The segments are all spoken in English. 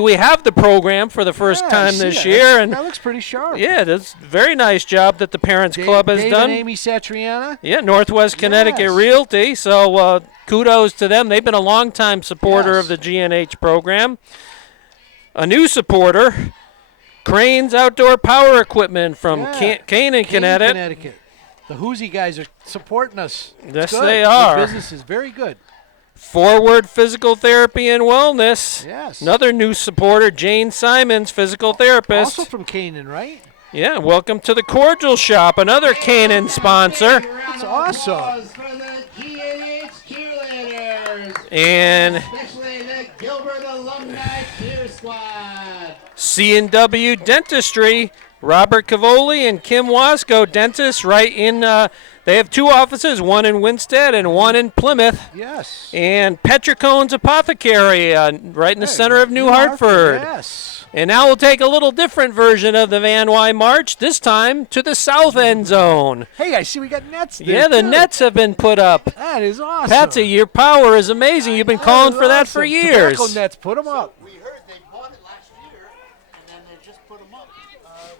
We have the program for the first time this year. That looks pretty sharp. Yeah, that's a very nice job that the Parents Club has done. Amy Satriana. Yeah, Northwest Connecticut Realty. So kudos to them. They've been a long-time supporter of the GNH program. A new supporter, Cranes Outdoor Power Equipment from Canaan, Connecticut. The Hoosie guys are supporting us. Yes, they are. The business is very good. Forward Physical Therapy and Wellness. Yes. Another new supporter, Jane Simons, physical therapist. Also from Canaan, right? Yeah, welcome to the Cordial Shop, another Canaan sponsor. That's awesome. For the GNH cheerleaders. And especially the Gilbert Alumni Cheer Squad. C&W Dentistry, Robert Cavoli and Kim Wasco, dentists, right in, they have two offices, one in Winstead and one in Plymouth. Yes. And Petricone's Apothecary, right in the center of New Hartford. Yes. And now we'll take a little different version of the Van Wy March, this time to the south end zone. Hey, I see we got nets there. Yeah, the nets have been put up. That is awesome. Patsy, your power is amazing. You've been calling for that for years. Tobacco nets, put them up. We heard they bought it last year, and then they just put them up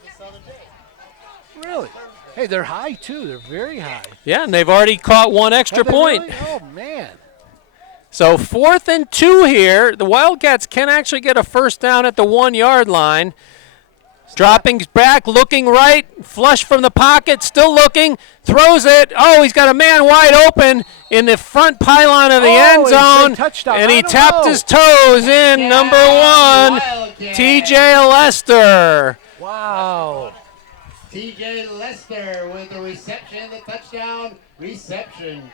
this other day. Really? Hey, they're high, too. They're very high. Yeah, and they've already caught one extra point. Really? Oh, man. So 4th and 2 here. The Wildcats can actually get a first down at the 1-yard line. Dropping back, looking right, flush from the pocket, still looking, throws it. Oh, he's got a man wide open in the front pylon of the end zone, and he tapped his toes in. Number 1, T.J. Lester. Wow. T.J. Lester with the reception, the touchdown reception.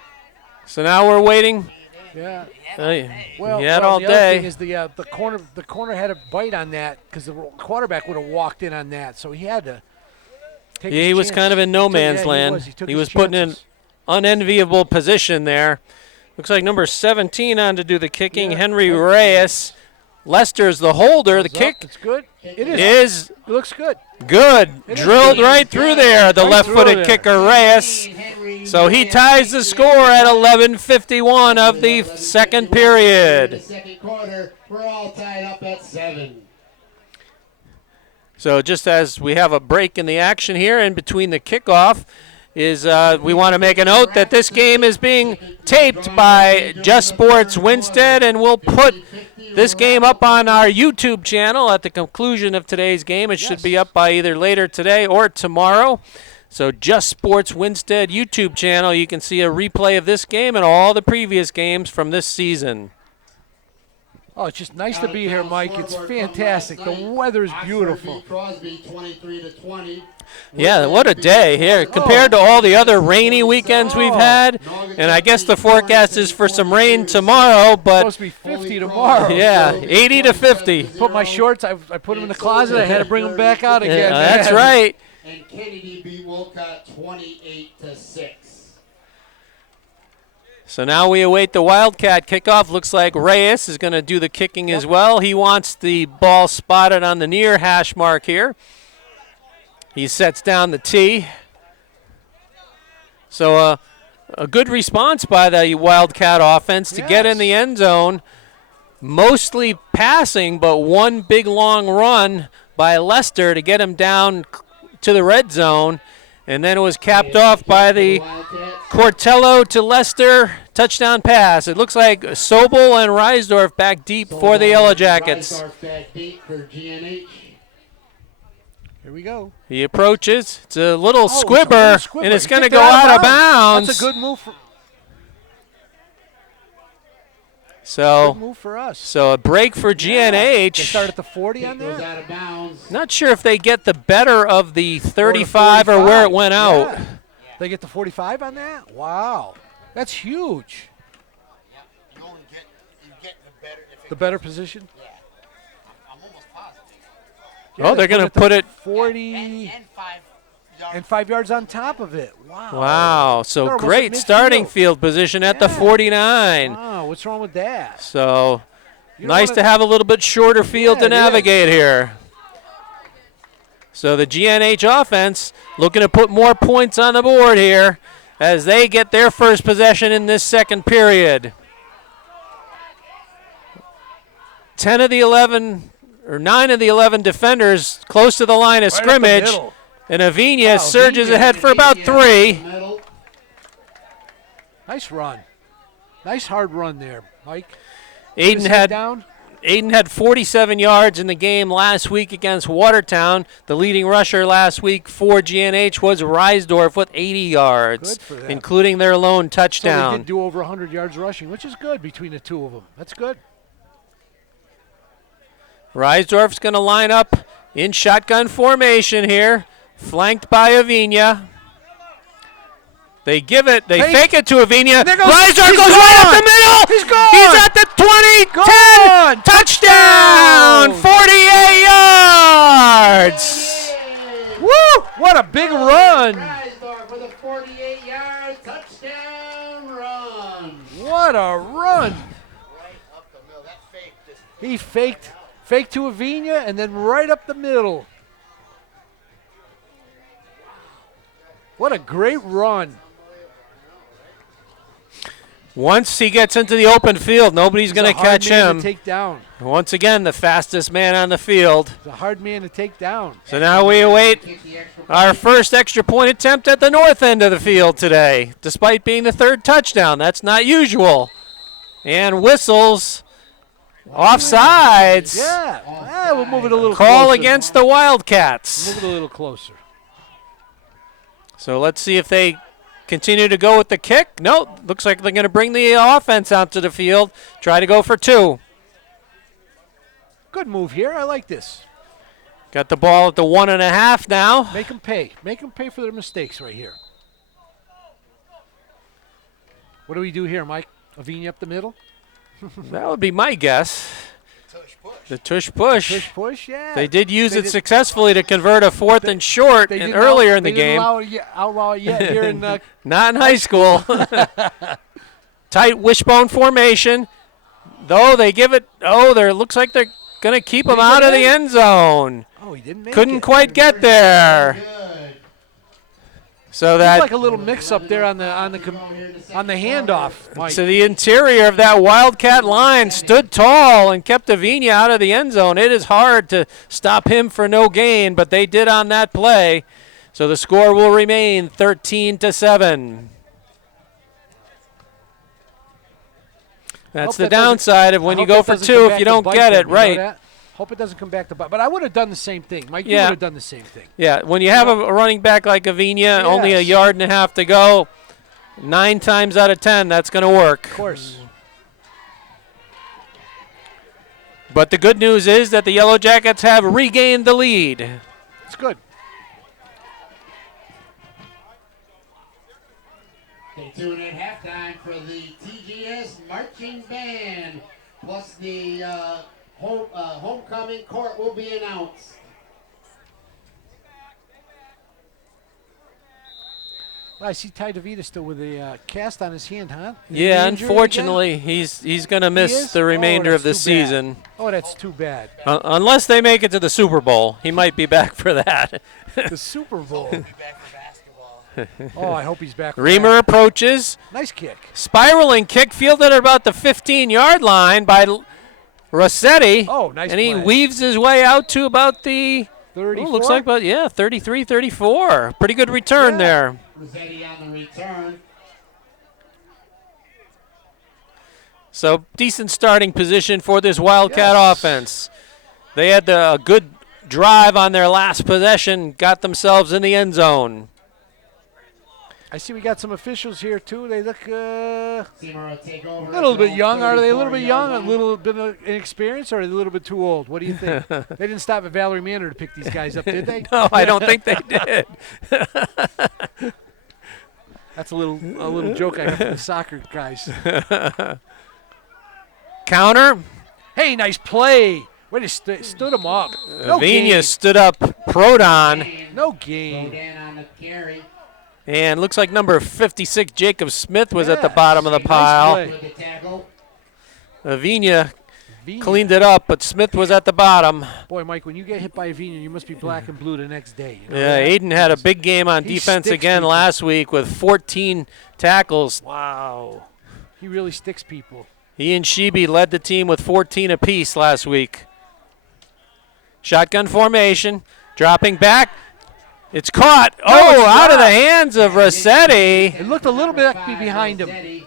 So now we're waiting. Yeah. Well, the all other day. thing is the corner had a bite on that because the quarterback would have walked in on that, so he had to take his he was chance. kind of in no man's land. He was put in an unenviable position there. Looks like number 17 on to do the kicking, Henry Reyes. Lester's the holder. The kick it's good. It looks good. Good. Drilled right through there, the left-footed kicker, Reyes. So he ties the score at 11:51 of the second period. The second quarter, we're all tied up at 7. So just as we have a break in the action here in between the kickoff, we want to make a note that this game is being taped by Just Sports Winstead, and we'll put this game up on our YouTube channel at the conclusion of today's game. It should be up by either later today or tomorrow. So Just Sports Winstead YouTube channel, you can see a replay of this game and all the previous games from this season. Oh, it's just nice to be here, Mike. It's fantastic. The weather is beautiful. Yeah, what a day here compared to all the other rainy weekends we've had. And I guess the forecast is for some rain tomorrow, but it's supposed to be 50 tomorrow. Yeah, 80 to 50. Put my shorts, I put them in the closet. I had to bring them back out again. That's right. And Kennedy beat Wolcott 28-6. So now we await the Wildcat kickoff. Looks like Reyes is going to do the kicking as well. He wants the ball spotted on the near hash mark here. He sets down the tee. So a good response by the Wildcat offense to get in the end zone. Mostly passing, but one big long run by Lester to get him down to the red zone. And then it was capped off by the Cortello to Lester touchdown pass. It looks like Sobel and Reisdorf back deep for the Yellow Jackets. Here we go. He approaches. It's a little squibber, and it's going to go out of bounds. That's a good move. Good move for us. So a break for GNH. They start at the 40 on there? Not sure if they get the better of the 35 or where it went out. They get the 45 on that? Wow. That's huge. You get the better position? Yeah. I'm almost positive. Yeah, they're going to put it 40 and 5 yards on top of it. Wow. Wow. So great starting field position at the 49. Wow, what's wrong with that? So nice to have a little bit shorter field to navigate here. So the GNH offense looking to put more points on the board here as they get their first possession in this second period. 10 of the 11 or 9 of the 11 defenders close to the line of Right up the scrimmage. middle. And Avina Wow, surges Avina. ahead for about 3. Nice run. Nice hard run there, Mike. Aiden Just had down. Aiden had 47 yards in the game last week against Watertown. The leading rusher last week for GNH was Reisdorf with 80 yards, Good for them. including their lone So they touchdown. did do over 100 yards rushing, which is good between the two of them. That's good. Reisdorf's going to line up in shotgun formation here, flanked by Avina. They give it, they fake it to Avina. There goes- Reisdorf he's goes right up gone. the middle. He's gone. He's at the 20, 10, Gone. touchdown, 48 yards. Woo! What a big run. Reisdorf with a 48-yard touchdown run. What a run. Right up the middle. That fake just He faked to Avina and then right up the middle. What a great run. Once he gets into the open field, nobody's going to catch He's a hard man him. to take down. Once again, the fastest man on the field. He's a hard man to take down. So now we await our first extra point attempt at the north end of the field today, despite being the 3rd touchdown. That's not usual. And whistles, offsides. Yeah. We'll move it a little Call closer. against the Wildcats. Move it a little closer. So let's see if they continue to go with the kick. No, looks like they're going to bring the offense out to the field, try to go for 2. Good move here. I like this. Got the ball at the 1.5 now. Make them pay. Make them pay for their mistakes right here. What do we do here, Mike? Avina up the middle? That would be my guess. tush push. The tush push. Push, yeah. They did use They it did- successfully to convert a 4th and short They didn't earlier in the they didn't game. outlaw it yet here in Not in high school. Tight wishbone formation. Though they give it, looks like they're going to keep him he out get of the in? end zone. Oh, he didn't make Couldn't it. quite get there. Good. So There's that like a little mix up there on the handoff, Mike. so the interior of that Wildcat line stood tall and kept Avina out of the end zone. It is hard to stop him for no gain, but they did on that play. So the score will remain 13-7. That's Hope the that doesn't- downside of when I you hope go that for doesn't 2 come if back you to don't bite get them, it you know right. that? Hope it doesn't come back to bite. But I would have done the same thing. Mike, you Yeah. would have done the same thing. Yeah, when you have a running back like Avina, only a Yes. yard and a half to go, 9 times out of 10, that's going to work. Of course. But the good news is that the Yellow Jackets have regained the lead. It's good. Okay, 2 at halftime for the TGS Marching Band, plus the homecoming court will be announced. Well, I see Ty DeVita still with a cast on his hand, huh? Yeah, Injury unfortunately, he's going to miss is? the remainder Oh, of the that's too bad. season. Oh, that's too bad. Unless they make it to the Super Bowl. He might be back for that. The Super Bowl. Be back for basketball. Oh, I hope he's back. for Reamer that. approaches. Nice kick. Spiraling kick fielded at about the 15-yard line by Rossetti. Oh, nice And he play. weaves his way out to about the, 34. looks like about, 33, 34. Pretty good return Yeah. there. Rossetti on the return. So decent starting position for this Wildcat Yes. offense. They had a good drive on their last possession, got themselves in the end zone. I see we got some officials here, too. They look Seymour will take over. a little bit at young. Are they a little 34 bit young, a yard little bit inexperienced, or are they a little bit too old? What do you think? They didn't stop at Valerie Manor to pick these guys up, did they? No, I don't think they did. That's a little joke I have for the soccer guys. Counter. Hey, nice play. Way to stood him up. No Avina gain. stood up Prodon. line. No gain. Rodan on the carry. And looks like number 56, Jacob Smith, was at the Yes. bottom of the Nice pile. play. With the tackle. Avina Vina. cleaned it up, but Smith was at the bottom. Boy, Mike, when you get hit by a Vina, you must be black and blue the next day. You know Yeah, that? Aiden had a big game on He defense sticks again people. last week with 14 tackles. Wow. He really sticks people. He and Shebe led the team with 14 apiece last week. Shotgun formation. Dropping back. It's caught. it's Out of the dropped. hands of Rossetti. It looked a little bit behind him. A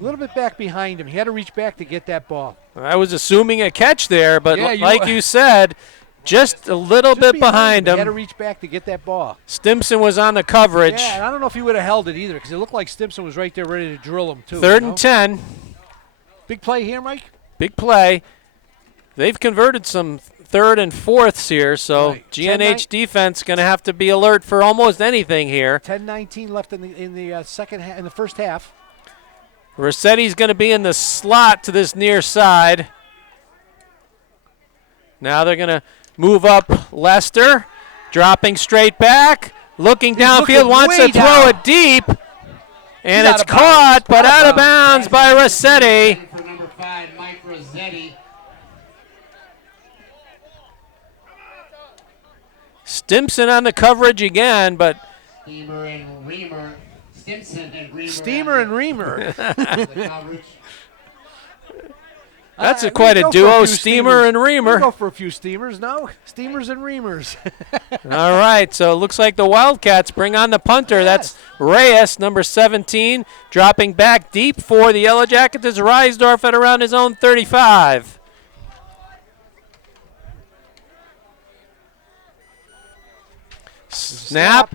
little bit back behind him. He had to reach back to get that ball. I was assuming a catch there, but Yeah, like you said, just a little Just bit behind He had to him. reach back to get that ball. Stimson was on the coverage. Yeah, and I don't know if he would have held it either because it looked like Stimson was right there ready to drill him too. Third you know? and 10. Big play here, Mike. Big play. They've converted some third and fourths here, so Right. GNH defense going to have to be alert for almost anything here. 10-19 left in the in the first half. Rossetti's going to be in the slot to this near side. Now they're going to move up Lester, dropping straight back, looking downfield, looking wants to way throw down. it deep, and He's it's out of bounds. caught, but out of bounds by Rossetti. For number 5, Mike Rossetti. Stimson on the coverage again, but Steamer and Reamer. Stimson and Reamer. Steamer and Reamer. the coverage. that's We quite go a for duo, few Steamer and We Reamer. go for a few Steamers, no? Steamers and Reamers. All right, so it looks like the Wildcats bring on the punter. That's Reyes, number 17, dropping back deep for the Yellow Jackets is Reisdorf at around his own 35. Snap.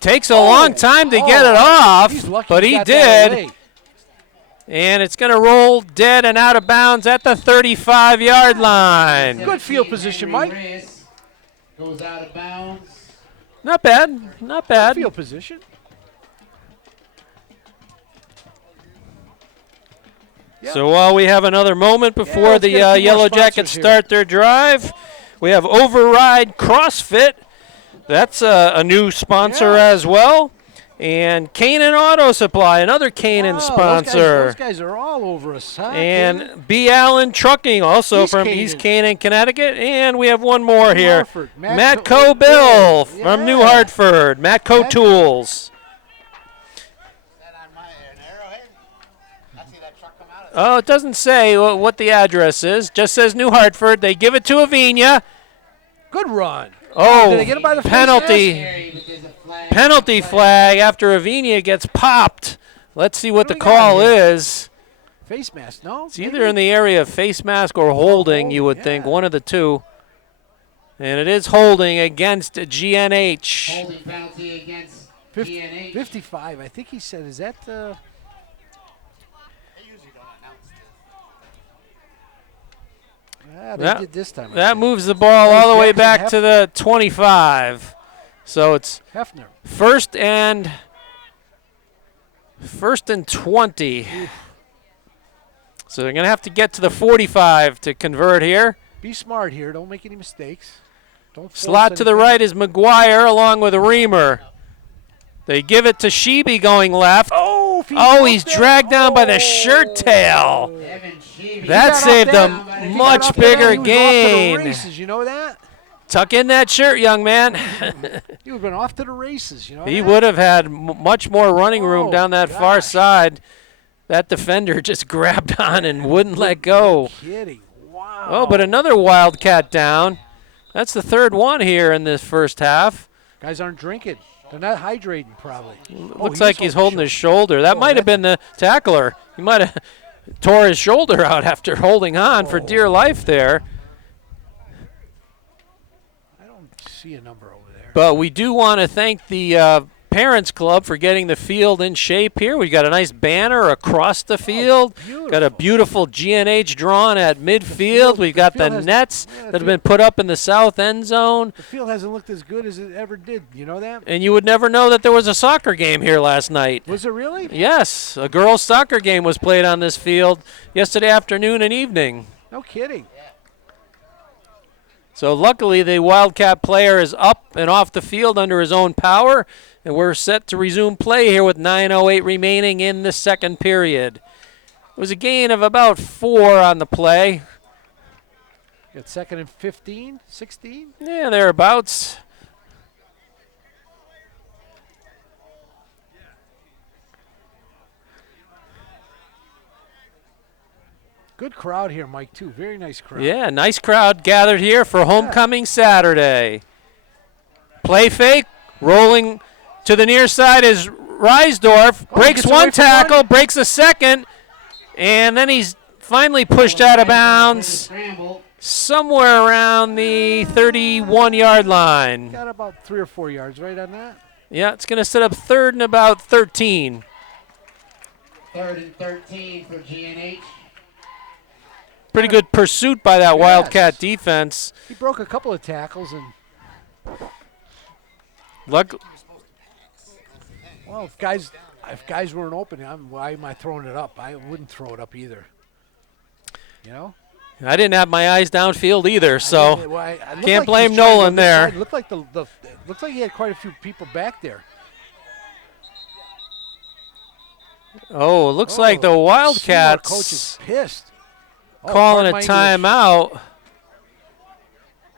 Takes a long time to get it off, He's lucky but he got that away. did. And it's going to roll dead and out of bounds at the 35-yard line. Good field position, Henry Mike. Reyes goes out of bounds. Not bad, not bad. Field position. So while we have another moment before let's the get a few more Yellow sponsors Jackets here. start their drive, we have Override CrossFit. That's a new sponsor Yeah. as well. And Canaan Auto Supply, another Canaan Oh, sponsor. Those guys are all over us, huh? And B. Allen Trucking, also East from Canaan. East Canaan, Connecticut. And we have one more here. Hartford. Matt Co. Bill from New Yeah. Hartford. Matt Co. Tools. That on an arrowhead? I see that truck come out of Oh, it doesn't say what the address is. Just says New Hartford. They give it to Avina. Good run. Oh, Did they get him by the face penalty. Scary, but there's a flag. Penalty flag after Avina gets popped. Let's see what do the we got call here? is. Face mask, no? It's either in the area of face mask or holding, you would think, yeah. one of the two. And it is holding against GNH. Holding penalty against GNH. 55, I think he said. Is that They usually don't announce this. they That- did this time. I That think. moves the ball Oh, all the way Jackson back to the 25. So it's Hefner. first and 20. So they're going to have to get to the 45 to convert here. Be smart here. Don't make any mistakes. Don't force Slot to the anything. right is McGuire along with Reamer. They give it to Sheeby going left. Oh, He's dragged down by the shirt tail. Evan Sheeby. That got off saved that. a He got much off that, bigger he was off to the gain. races, you know that? Tuck in that shirt, young man. He would have been off to the races, you know He that? would have had much more running room Oh, down that far gosh. side. That defender just grabbed on and wouldn't let go. Kidding. Wow. Oh, but another Wildcat down. That's the third one here in this first half. Guys aren't drinking. They're not hydrating, probably. Looks like he's holding his shoulder. That might have been the tackler. He might have tore his shoulder out after holding on for dear life there. I don't see a number over there. But we do want to thank the Parents Club for getting the field in shape here. We've got a nice banner across the field. Got a beautiful GNH drawn at midfield. We've got the field has- nets yeah, that have been put up in the south end zone. The field hasn't looked as good as it ever did. You know that? And you would never know that there was a soccer game here last night. Was it really? Yes, a girls' soccer game was played on this field yesterday afternoon and evening. No kidding. So luckily the Wildcat player is up and off the field under his own power, and we're set to resume play here with 9:08 remaining in the second period. It was a gain of about 4 on the play. Got second and 15, 16. Yeah, thereabouts. Good crowd here, Mike, too. Very nice crowd. Yeah, nice crowd gathered here for homecoming Saturday. Play fake, rolling to the near side is Reisdorf. Breaks one tackle, breaks a second, and then he's finally pushed out of bounds somewhere around the 31-yard line. Got about 3 or 4 yards right on that. Yeah, it's going to set up third and about 13. 3rd and 13 for GNH. Pretty good pursuit by that Wildcat defense. He broke a couple of tackles and Well, if guys weren't open, why am I throwing it up? I wouldn't throw it up either. You know? I didn't have my eyes downfield either, so I can't blame Nolan there. It looked like looks like he had quite a few people back there. Oh, it looks like the Wildcats coach is pissed. calling a timeout.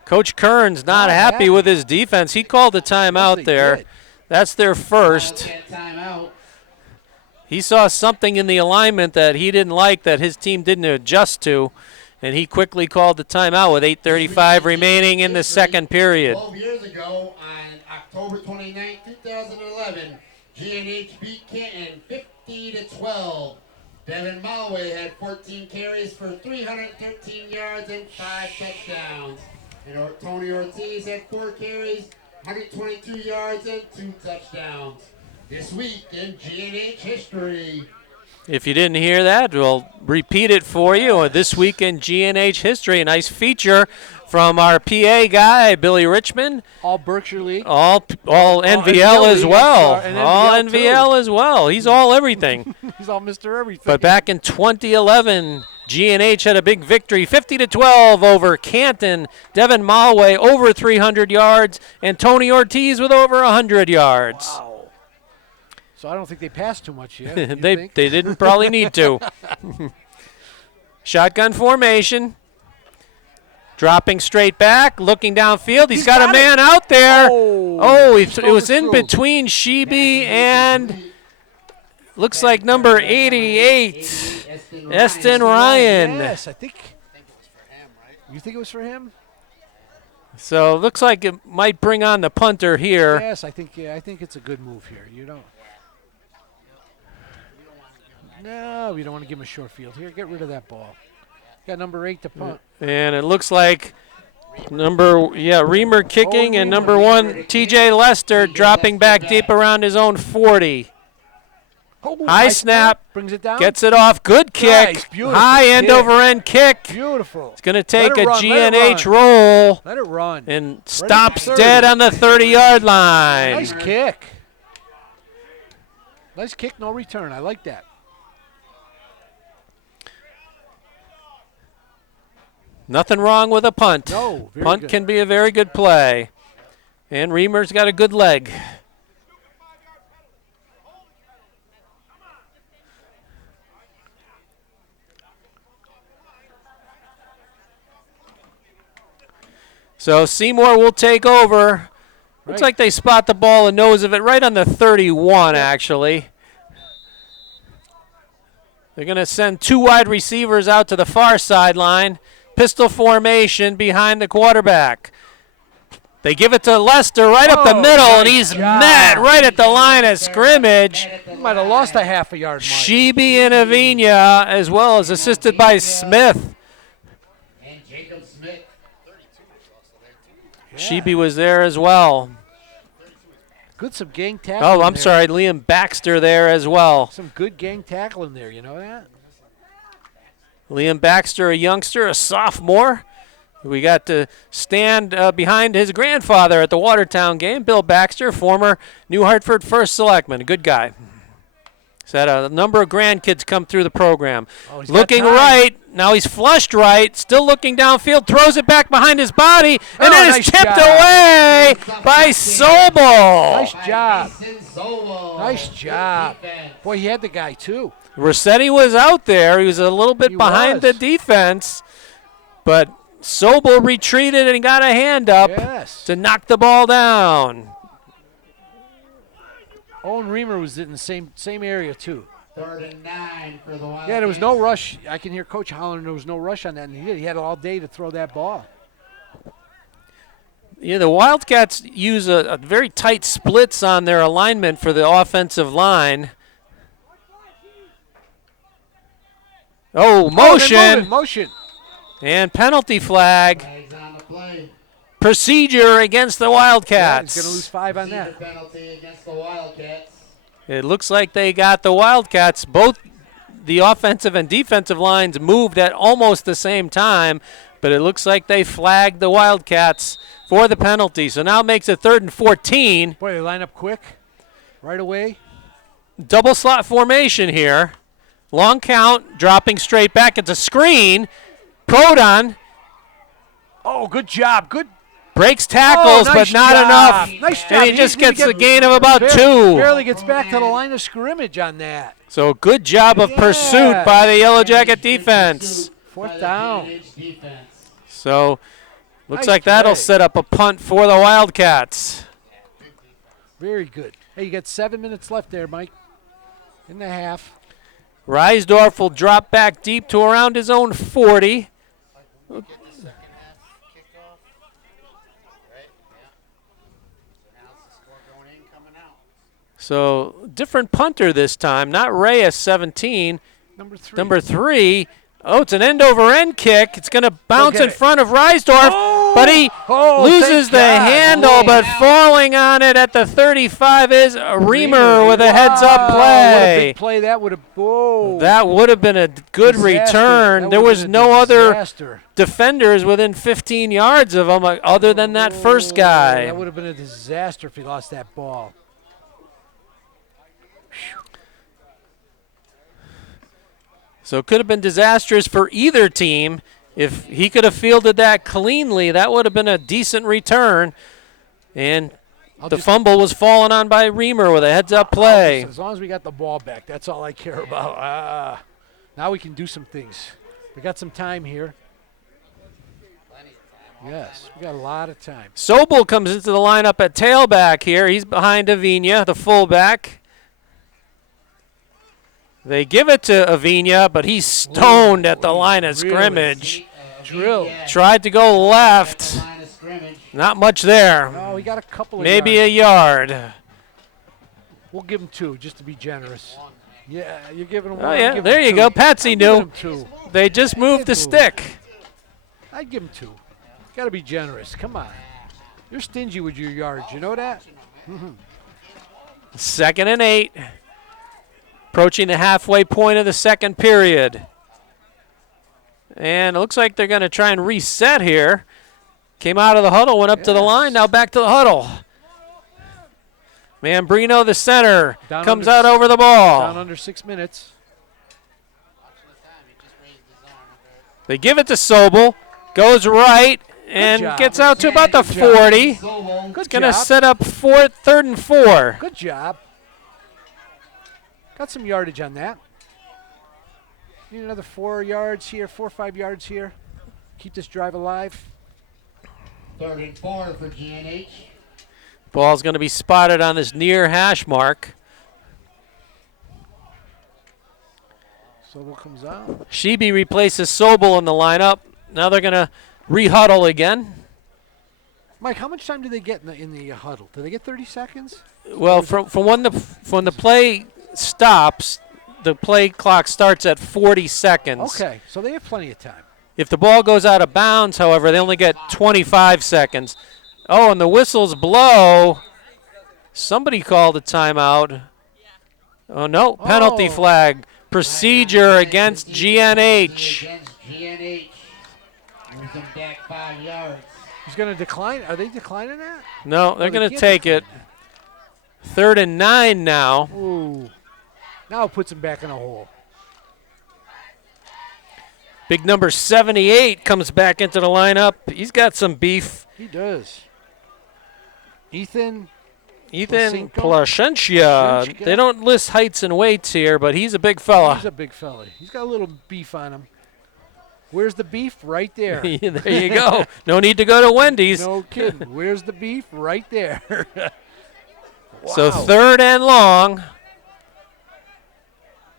Coach Kern's not happy with his defense. He called a timeout there. Did. That's their first. Timeout. He saw something in the alignment that he didn't like that his team didn't adjust to, and he quickly called the timeout with 8:35 remaining in the second period. 12 years ago, on October 29, 2011, GNH beat Canton 50-12. Devin Malway had 14 carries for 313 yards and 5 touchdowns. And Tony Ortiz had 4 carries, 122 yards and 2 touchdowns. This week in GNH history. If you didn't hear that, we'll repeat it for you. This week in GNH history, a nice feature from our PA guy, Billy Richmond. All Berkshire League. All NVL as well. And All NVL NVL as well. He's all everything. He's all Mr. Everything. But back in 2011, GNH had a big victory, 50-12 over Canton. Devin Malway over 300 yards, and Tony Ortiz with over 100 yards. Wow. So I don't think they passed too much yet. They didn't probably need to. Shotgun formation. Dropping straight back, looking downfield. He's got a man out there. It was in between Sheeby and looks like number 88, Eston Ryan. Yes, I think it was for him, right? You think it was for him? So it looks like it might bring on the punter here. Yes, I think it's a good move here. No, we don't want to give him a short field here. Get rid of that ball. Got number 8 to punt. And it looks like Reamer kicking and number 1, TJ Lester dropping back deep around his own 40. High snap, brings it down. Gets it off. Good kick. Nice, beautiful high end kick. over end kick. Beautiful. It's going to take a run, GNH roll. Let it run. And stops dead on the 30-yard line. Nice kick. Nice kick, no return. I like that. Nothing wrong with a punt. No, very punt good. can be a very good play. And Reamer's got a good leg. So Seymour will take over. Looks like they spot the ball and nose of it right on the 31, actually. They're going to send 2 wide receivers out to the far sideline. Pistol formation behind the quarterback. They give it to Lester right up the middle, and he's met right at the line of scrimmage. He might have lost a half a yard. Sheeby and Avina, as well as assisted by Smith. And Jacob Smith. Sheeby was there as well. Good, some gang tackling. Oh, I'm sorry, Liam Baxter there as well. Some good gang tackling there, you know that? Liam Baxter, a youngster, a sophomore. We got to stand behind his grandfather at the Watertown game, Bill Baxter, former New Hartford first selectman, a good guy. He's had a number of grandkids come through the program. Looking right, now he's flushed right, still looking downfield, throws it back behind his body, and it is tipped away by Sobel. Nice job. Nice job. Boy, he had the guy too. Rossetti was out there. He was a little bit behind the defense, but Sobel retreated and got a hand up to knock the ball down. Owen Reamer was in the same area too. 3rd and 9 for the Wildcats. Yeah, there was no rush. I can hear Coach hollering there was no rush on that, and he had all day to throw that ball. Yeah, the Wildcats use a very tight splits on their alignment for the offensive line. Oh, motion. Motion. And penalty flag. Flags on the play. Procedure against the Yeah, Wildcats. he's going to lose 5 on that. Procedure penalty against the Wildcats. It looks like they got the Wildcats. Both the offensive and defensive lines moved at almost the same time, but it looks like they flagged the Wildcats for the penalty. So now it makes it 3rd and 14. Boy, they line up quick, right away. Double slot formation here. Long count, dropping straight back. It's a screen. Proton Oh, good job. Good. breaks tackles, nice but not job. enough. Nice job. And he He's just gonna gets a get- gain of about barely, 2. Barely gets back to the line of scrimmage on that. So good job of pursuit Yeah. by the Yellow Jacket defense. By the 4th down. GNH defense. So looks Nice like that'll play. set up a punt for the Wildcats. Very good. Hey, you got 7 minutes left there, Mike. In the half. Reisdorf will drop back deep to around his own 40. So different punter this time, not Reyes 17. Number 3. Number 3. Oh, it's an end-over-end kick. It's going to bounce Okay. in front of Reisdorf, but he loses thank the God. handle, Oh. but falling on it at the 35 is Reamer with a heads-up What a play. big play that would have. Whoa. That would have been a good Disaster. return. That There would was have no been a other disaster. defenders within 15 yards of him other than that first guy. That would have been a disaster if he lost that ball. So it could have been disastrous for either team. If he could have fielded that cleanly, that would have been a decent return. And the fumble was fallen on by Reamer with a heads-up play. As long as we got the ball back, that's all I care about. Now we can do some things. We got some time here. Yes, we got a lot of time. Sobel comes into the lineup at tailback here. He's behind Avina, the fullback. They give it to Avina, but he's stoned at the line of really? scrimmage. Drill. Tried to go left. Line of scrimmage. Not much there. Oh, we got a couple of Maybe a yards. yard. We'll give him 2 just to be generous. Yeah, you're giving him 1. Oh, I'll yeah, give there him you 2. go. Patsy I'm giving knew. him 2. They just moved the Good move. stick. I'd give him 2. Got to be generous. Come on. You're stingy with your yards. You know that? 2nd and 8. Approaching the halfway point of the second period. And it looks like they're going to try and reset here. Came out of the huddle, went up to the line, now back to the huddle. Mambrino, the center, Down comes under out over the Down ball. under 6 minutes. They give it to Sobel, goes right, and job. gets out to about the Good job. 40. Sobel. Good Going to job. set up 3rd and 4. Good job. Got some yardage on that. Need another 4 yards here, 4 or 5 yards here. Keep this drive alive. 3rd and 4 for GNH. Ball's going to be spotted on this near hash mark. Sobel comes out. Shebe replaces Sobel in the lineup. Now they're going to re-huddle again. Mike, how much time do they get in the huddle? Do they get 30 seconds? Well, from when the play stops, the play clock starts at 40 seconds. Okay, so they have plenty of time. If the ball goes out of bounds, however, they only get 25 seconds. Oh, and the whistles blow. Somebody called a timeout. Oh, no, penalty Oh. flag. Procedure against GNH. Against GNH. Moves them back 5 yards. He's going to decline. Are they declining that? No, they're they going to can't take it. 3rd and 9 now. Ooh. Now it puts him back in a hole. Big number 78 comes back into the lineup. He's got some beef. He does. Ethan. Ethan Placenko? Placentia. Placentia? They don't list heights and weights here, but he's a big fella. He's a big fella. He's got a little beef on him. Where's the beef? Right there. There you go. No need to go to Wendy's. No kidding. Where's the beef? Right there. So Wow. 3rd and long.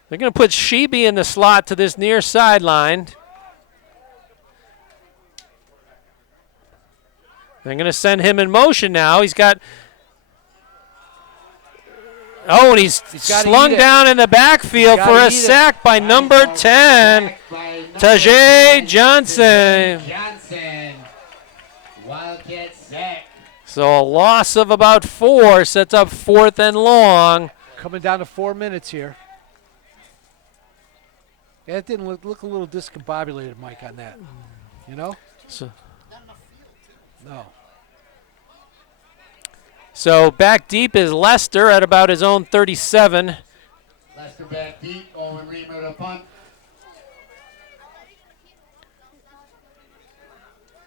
They're going to put Sheeby in the slot to this near sideline. They're going to send him in motion now. He's got... Oh, and he's slung down in the backfield for a sack by number 10, Tajay Johnson. Wildcat sack. So a loss of about 4 sets up 4th and long. Coming down to 4 minutes here. Yeah, it didn't look a little discombobulated, Mike, on that. You know? No. So back deep is Lester at about his own 37. Lester back deep. Owen Reamer to punt.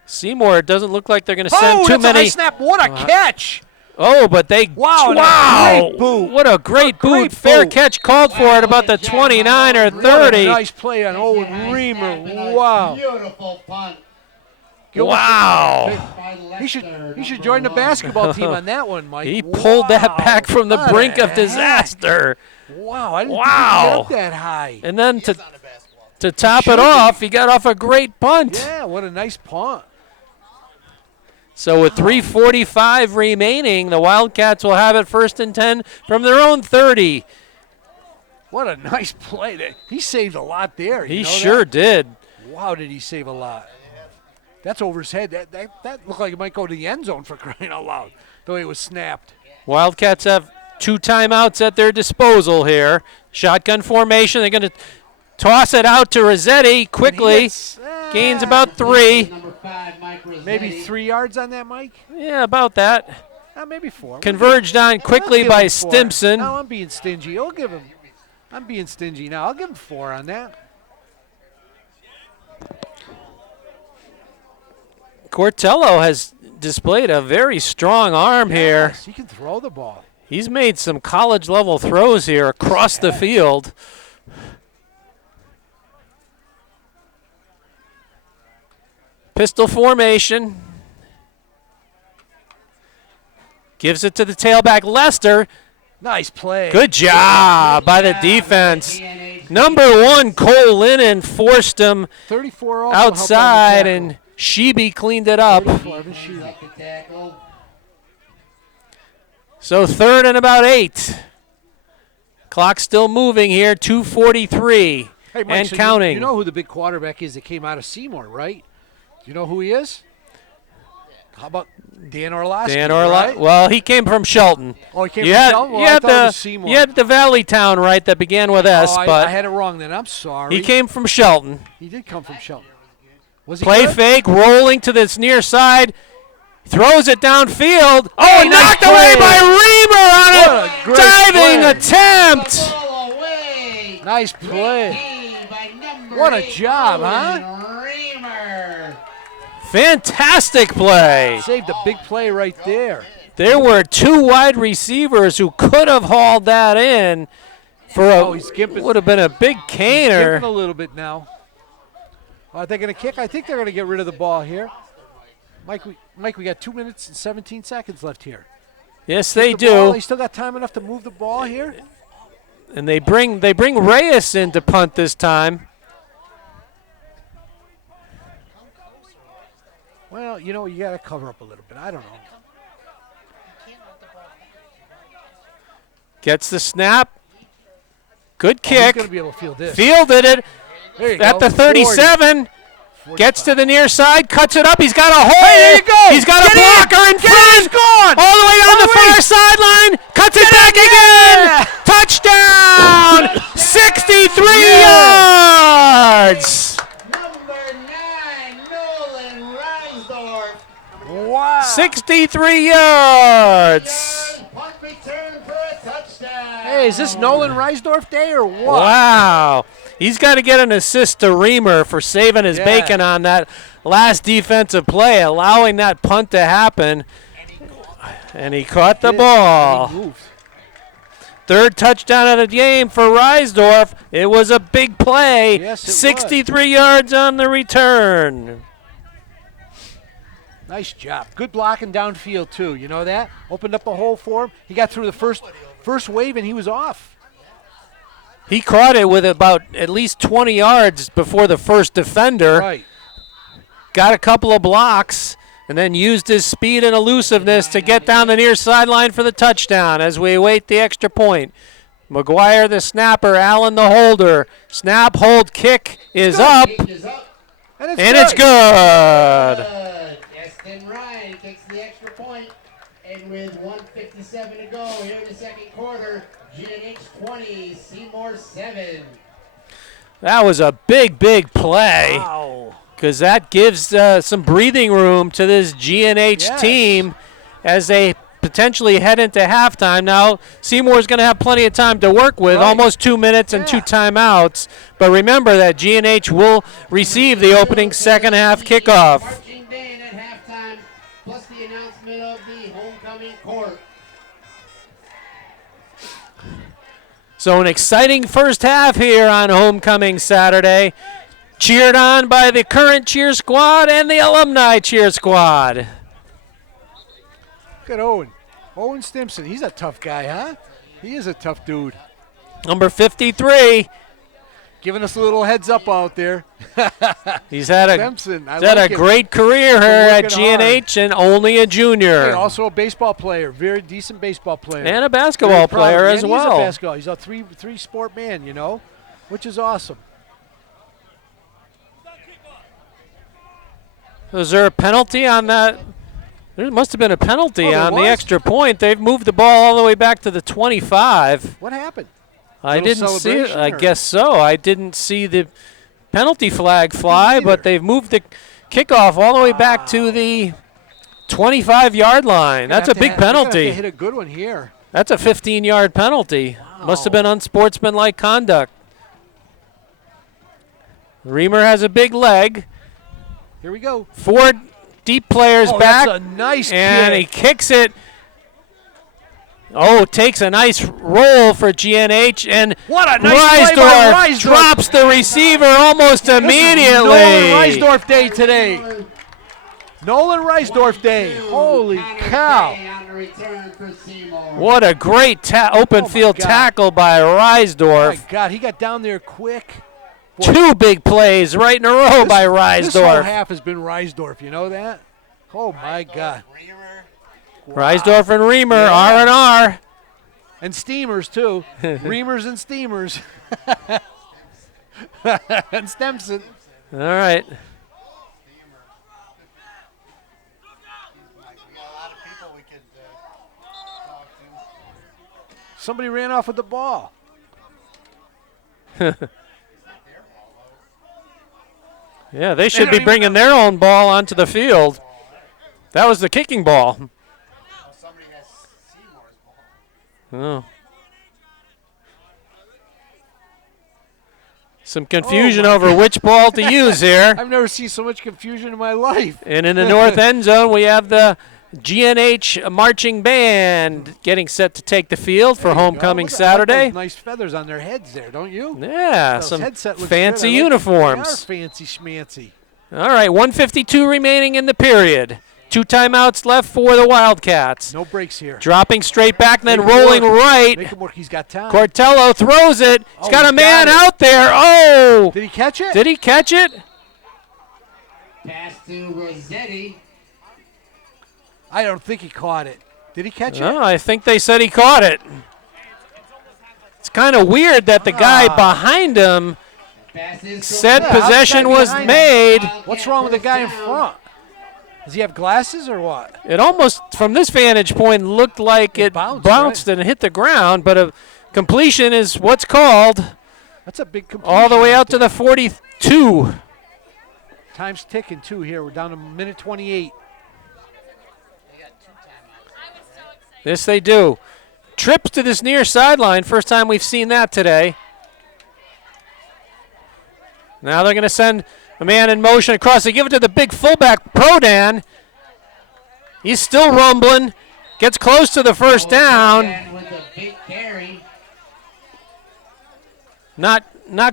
Seymour, it doesn't look like they're going to send too that's many. A high snap. What a catch! Oh, but they. Wow! Wow! Great boot. What a great boot. Fair catch called for at about the 29 or 30. What a nice play on Owen Reamer. Wow! Beautiful punt. Wow! He should join the basketball team on that one, Mike. He pulled that back from the brink of disaster. Wow! I didn't think he got up that high. And then to top it off, he got off a great punt. Yeah! What a nice punt. So with 3:45 remaining, the Wildcats will have it 1st and 10 from their own 30. What a nice play. He saved a lot there. He sure did. Wow, did he save a lot. That's over his head. That looked like it might go to the end zone for crying out loud, the way it was snapped. Wildcats have 2 timeouts at their disposal here. Shotgun formation. They're going to toss it out to Rossetti quickly. Gains about 3. Maybe 3 yards on that, Mike? Yeah, about that. Maybe 4. Converged on quickly by Stimson. No, I'm being stingy. I'm being stingy now. I'll give him 4 on that. Cortello has displayed a very strong arm here. He can throw the ball. He's made some college-level throws here across the field. Pistol formation. Gives it to the tailback, Lester. Nice play. Good job by the defense. Number 1, Cole Lennon forced him 34 also outside, and Sheeby cleaned it up. So 3rd and about 8. Clock still moving here, 2:43 Hey, Mike, and so counting. You know who the big quarterback is that came out of Seymour, right? You know who he is? How about Dan Orlowski? Dan right? Well, he came from Shelton. Oh, he came from Shelton? Well, I thought it was Seymour. You had the Valley Town, right, that began with S, but I had it wrong then. I'm sorry. he came from Shelton. He did come from Shelton. Was he Play good? fake, rolling to this near side. Throws it downfield. Oh, nice knocked play. away by Reamer on What a a great diving play. attempt. Nice play. What a job, huh? Fantastic play. Saved a big play right there. There were 2 wide receivers who could have hauled that in for he's skimping. would have been a big Skipping caner. a little bit now. Are they going to kick? I think they're going to get rid of the ball here. Mike, we got 2 minutes and 17 seconds left here. Yes, they The ball, do. they still got time enough to move the ball here. And they bring Reyes in to punt this time. Well, you got to cover up a little bit. I don't know. Gets the snap. Good He's kick. going to be able to field this. Fielded it There you at go. the 37. 40. Gets to the near side, cuts it up. He's got a hole. Hey, there you go. He's got Get a blocker in front. He's gone. All the way down All the the far way. sideline. Cuts it back again. Touchdown. 63 yards. Number 9, Nolan Reisdorf. Wow. 63 yards. Punt return for a touchdown. Hey, is this Nolan Reisdorf day or what? Wow. He's got to get an assist to Reamer for saving his bacon on that last defensive play, allowing that punt to happen. And he caught the ball. And he moved. 3rd touchdown of the game for Reisdorf. It was a big play. Yes, it 63 yards on the return. Nice job. Good blocking downfield, too. You know that? Opened up a hole for him. He got through the first wave, and he was off. He caught it with about at least 20 yards before the first defender. Right. Got a couple of blocks, and then used his speed and elusiveness to get down the near sideline for the touchdown as we await the extra point. McGuire the snapper, Allen the holder. Snap, hold, kick is up, Kick is up. And it's good. Destin Ryan takes the extra point, and with 1:57 to go here in the second quarter, GNH 20, Seymour 7. That was a big, big play. Wow. Because that gives some breathing room to this GNH team as they potentially head into halftime. Now, Seymour's going to have plenty of time to work with, almost 2 minutes and 2 timeouts. But remember that GNH will receive the opening second half kickoff. Marching band at halftime, plus the announcement of the homecoming court. So an exciting first half here on Homecoming Saturday. Cheered on by the current cheer squad and the alumni cheer squad. Look at Owen. Owen Stimson. He's a tough guy, huh? He is a tough dude. Number 53. Giving us a little heads up out there. He's had Stimson. a great career here at GNH and only a junior. Hey, also a baseball player. Very decent baseball player. And a basketball player as He's well. a basketball. He's a three sport man, you know, which is awesome. Was there a penalty on that? There must have been a penalty there on the was? extra point. They've moved the ball all the way back to the 25. What happened? I Little didn't see it. celebration, I or- guess so. I didn't see the penalty flag fly, but either. they've moved the kickoff all the way back to the 25-yard line. That's a big penalty. Hit a good one here. That's a 15-yard penalty. Must have been unsportsmanlike conduct. Reamer has a big leg. Here we go. 4 deep players back. That's a nice and kick. he kicks it. Oh, takes a nice roll for GNH, and What a nice play by Reisdorf. drops the receiver almost immediately. Nolan Reisdorf day today. Nolan Reisdorf day. Holy cow. On the return for Seymour. What a great open my field God. tackle by Oh Reisdorf. my God, he got down there quick. Boy, 2 big plays right in a row by This whole Reisdorf. half has been Reisdorf. You know that? Oh my God. Reisdorf and Reamer, Yeah. R&R. And steamers too. Reamers and steamers. And Stimson. All right. Somebody ran off with the ball. Yeah, they should don't be even bringing their own ball onto the field. That was the kicking ball. Somebody has Seymour's ball. Oh. Some confusion my over which ball to use here. I've never seen so much confusion in my life. And in the north end zone, we have the GNH marching band getting set to take the field for homecoming Look at- I like Saturday. those nice feathers on their heads there, don't you? Yeah, Those some headset looks fancy good. I like- uniforms. They are fancy schmancy. All right, 1:52 remaining in the period. 2 timeouts left for the Wildcats. No breaks here. Dropping straight back and then Make him rolling work. right. Make him work. He's got time. Cortello throws it. He's Oh, got a he man got it. out there. Oh! Did he catch it? Did he catch it? Pass to Rossetti. I don't think he caught it. Did he catch No, it? I think they said he caught it. It's kind of weird that the guy behind him Pass is said Yeah, possession outside was behind him. made. What's wrong with the guy in front? Does he have glasses or what? It almost, from this vantage point, looked like it bounced, and hit the ground, but a completion is what's called That's a big completion. all the way right out to there. the 42. Time's ticking too here. We're down to minute 28. Yes, they do. Trips to this near sideline. First time we've seen that today. Now they're going to send a man in motion across. They give it to the big fullback, Prodan. He's still rumbling. Gets close to the first down. With a big carry. Not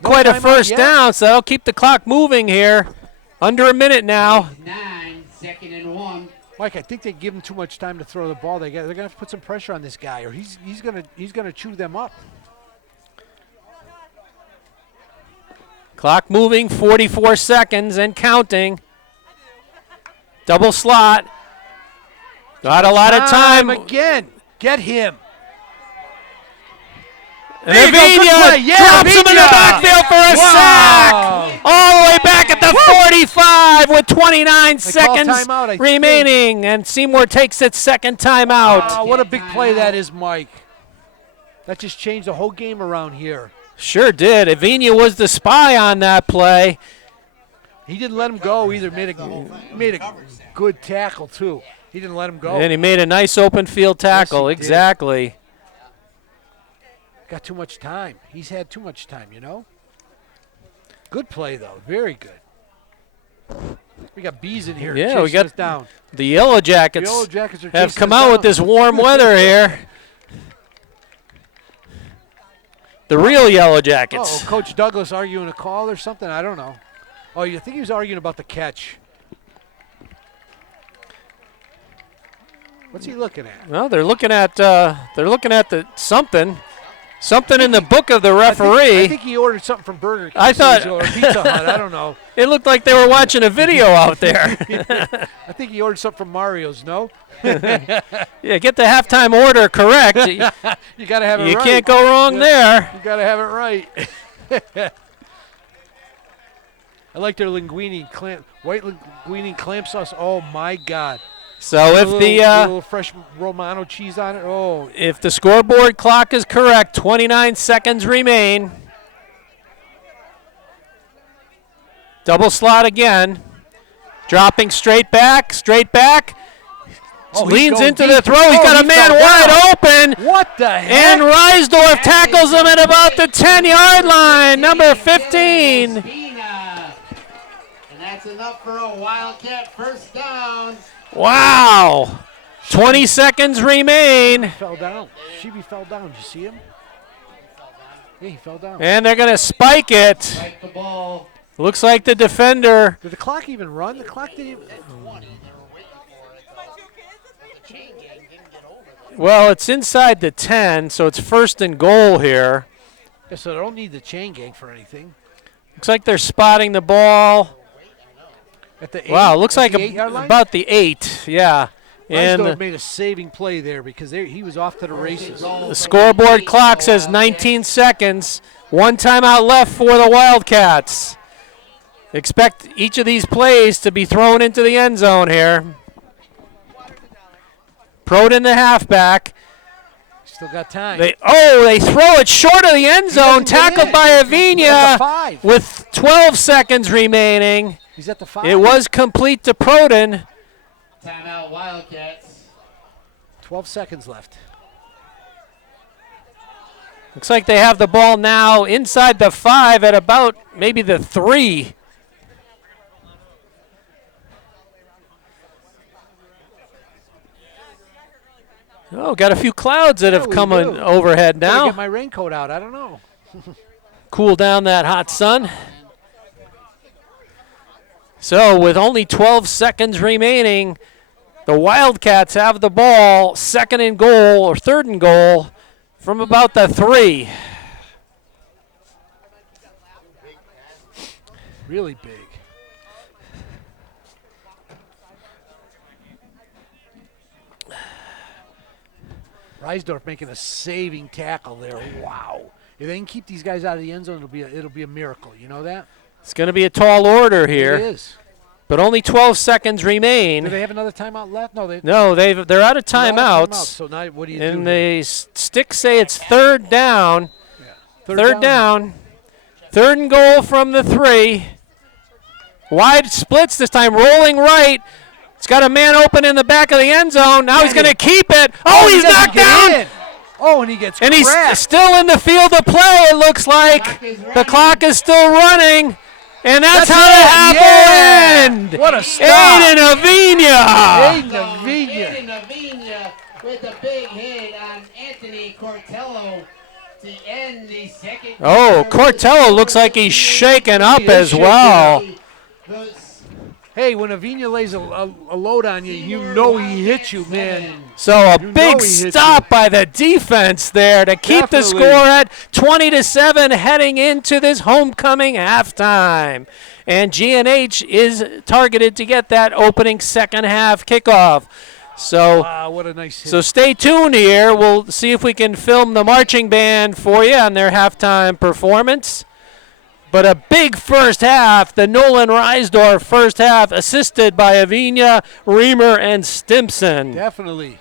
quite a timeout first yet. down, so that'll keep the clock moving here. Under a minute now. 9, 2nd and 1. Mike, I think they give him too much time to throw the ball. They're gonna have to put some pressure on this guy, or he's gonna chew them up. Clock moving, 44 seconds and counting. Double slot. Got a lot of time. Again. Get him. And There you go, good Avina play. Yeah, drops him in the Avina. backfield for a Wow. sack. All the way back at the 45 with 29 They call seconds timeout, I remaining. And Seymour takes its second timeout. Oh, what a big play that is, Mike. That just changed the whole game around here. Sure did. Avina was the spy on that play. He didn't let him go either. Made a good tackle, too. He didn't let him go. And he made a nice open field tackle. Yes, he did. Exactly. Got too much time. He's had too much time, you know? Good play, though. Very good. We got bees in here. Yeah, we chasing got us down. the Yellow Jackets, The Yellow Jackets are have chasing come us out down. with this warm weather here. The real Yellow Jackets. Oh, Coach Douglas arguing a call or something? I don't know. Oh, you think he was arguing about the catch? What's he looking at? Well, they're looking at the something in the book of the referee. I think he ordered something from Burger King. I thought- or Pizza Hut. I don't know. It looked like they were watching a video out there. I think he ordered something from Mario's. No, Yeah, get the halftime order correct. You you got to have it right. can't go wrong there. You got to have it right. I like their linguine clamp, white linguine clamp sauce. Oh my God! So if little fresh Romano cheese on it. Oh, if the scoreboard clock is correct, 29 seconds remain. Double slot again. Dropping straight back. Oh, he's Leans going into deep. the throw. He's Oh, got a he man fell wide down. open. what the heck? And Reisdorf tackles him at about the 10-yard line, number 15. And that's enough for a Wildcat first down. Wow. 20 seconds remain. Fell down. Sheeby fell down. Did you see him? Yeah, he fell down. And they're going to spike it. Strike the ball. Looks like the defender. Did the clock even run? The clock didn't even. Well, it's inside the 10, so it's first and goal here. Yeah, so they don't need the chain gang for anything. Looks like they're spotting the ball. At the Wow, looks like 8-yard line? about the 8, yeah. And Reisdorf made a saving play there because he was off to the races. the scoreboard clock says 19 seconds. One timeout left for the Wildcats. Expect each of these plays to be thrown into the end zone here. Proden the halfback. Still got time. They throw it short of the end zone, doesn't get tackled in. by At the Avina 5. with 12 seconds remaining. He's at the 5. It was complete to Proden. Timeout Wildcats. 12 seconds left. Looks like they have the ball now inside the 5 at about maybe the 3. Oh, got a few clouds that have we come do. overhead Gotta now. get my raincoat out. I don't know. Cool down that hot sun. So with only 12 seconds remaining, the Wildcats have the ball, second and goal or third and goal from about the 3. Really big. Reisdorf making a saving tackle there. Wow. If they can keep these guys out of the end zone, it'll be a miracle. You know that? It's going to be a tall order It here, is. but only 12 seconds Do remain. they have another timeout left? No, No, they're out of they're out of timeouts, So now what do you do? and here? the sticks say it's third down. Third down. Third and goal from the 3. Wide splits this time, rolling right. It's got a man open in the back of the end zone. Now he's going to keep it. Oh, he's he doesn't knocked get down. in. Oh, and he gets And he's cracked. still in the field of play, it looks like. The clock is still running. And that's how the half will end. What a stop. Aiden Avina. Aiden Avina. Aiden Avina with a big hit on Anthony Cortello to end the second. Oh, Cortello looks like he's shaken up He is as shaken well. Hey, when Avina lays a load on you, you know he hits you, man. So a You know big he hit stop by the defense there to keep the Definitely. score at 20-7 heading into this homecoming halftime. And GNH is targeted to get that opening second half kickoff. So, Wow, what a nice hit. so stay tuned here. We'll see if we can film the marching band for you on their halftime performance. But a big first half, the Nolan Reisdorf first half, assisted by Avina, Reamer, and Stimson. Definitely.